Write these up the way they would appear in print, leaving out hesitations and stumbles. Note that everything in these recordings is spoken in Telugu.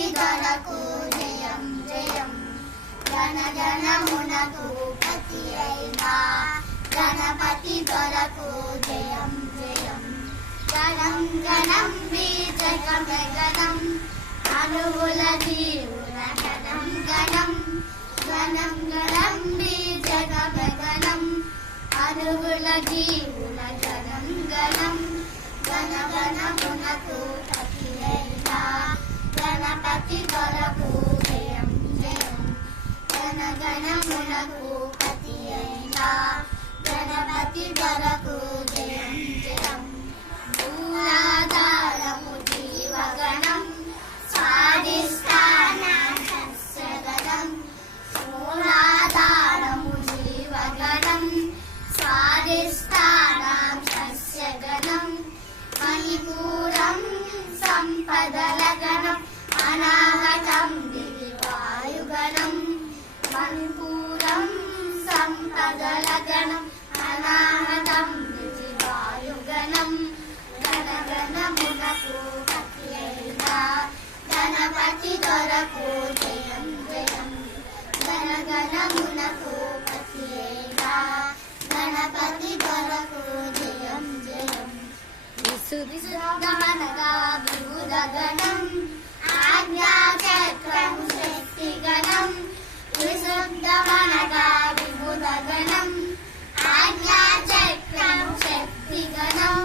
గణపతి దొరకు జయం జయం గణ గణమునకు పతి అయినా గణపతి దొరకు జయం జయం గణం గణం బీజగమ గణం అనుగుల జీవుల గణం గణం గణం గణం బీజగమ గణం అనుగుల జీవుల గణం గణం గణ గణమునకు పతి అయినా గణపతి దొరకు జయం జయం గణ గణమునకు పతి అయినా గణపతి దొరకు జయం జయం మూలాధారము జీవగణం స్వాధిష్టానం సస్యగణం మూలాధారము జీవగణం స్వాధిష్టానం సస్యగణం మణిపూరం సంపదల గణం అనాహతం దివాయుగణం మణిపూరం సంపదల గణం అనాహతం దివాయుగణం గణ గణమునకు పతి అయినా గణపతి దొరకు జయం జయం గణ గణమునకు పతి అయినా గణపతి దొరకు జయం జయం విశుద్ధమనగా విభుద గణం ఆజ్ఞా చక్రం శక్తి గణం విశుద్ధమనగా విభుద గణం ఆజ్ఞా చక్రం శక్తి గణం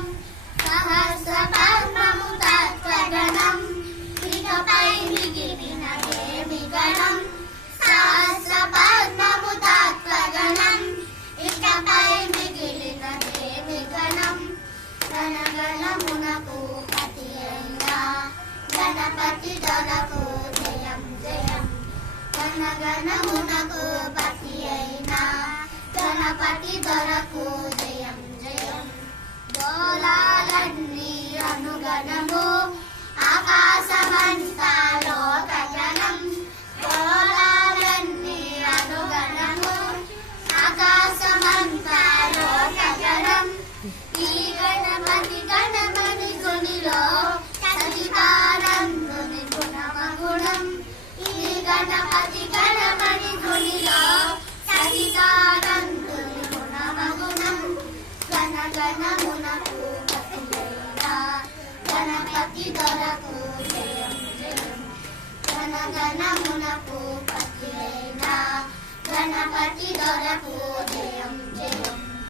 సహస్ర పద్మము తత్వగణం ఇకపై మిగిలిన దేవి గణం సహస్ర పద్మము తత్వగణం ఇకపై మిగిలిన దేవి గణం గణ గణమునకు పతి అయినా గణపతి దొరకు జయం జయం గణ గణమునకు పతి అయినా గణపతి దొరకు జయం జయం గోళాలన్నీ అనుగణము ఆకాశమంతా లోకగణం గోళాలన్నీ అనుగణము ఆకాశమంతా లోకగణం ఈ గణపతి గణపతి గుణిలో సచిదానందుని గుణమగుణం ఈ గణపతి గణపతి గుణిలో సచిదానందుని గుణమగుణం గణ గణమునకు పతి అయినా గణపతి దొరకు జయం జయం గణ గణమునకు పతి అయినా గణపతి దొరకు జయం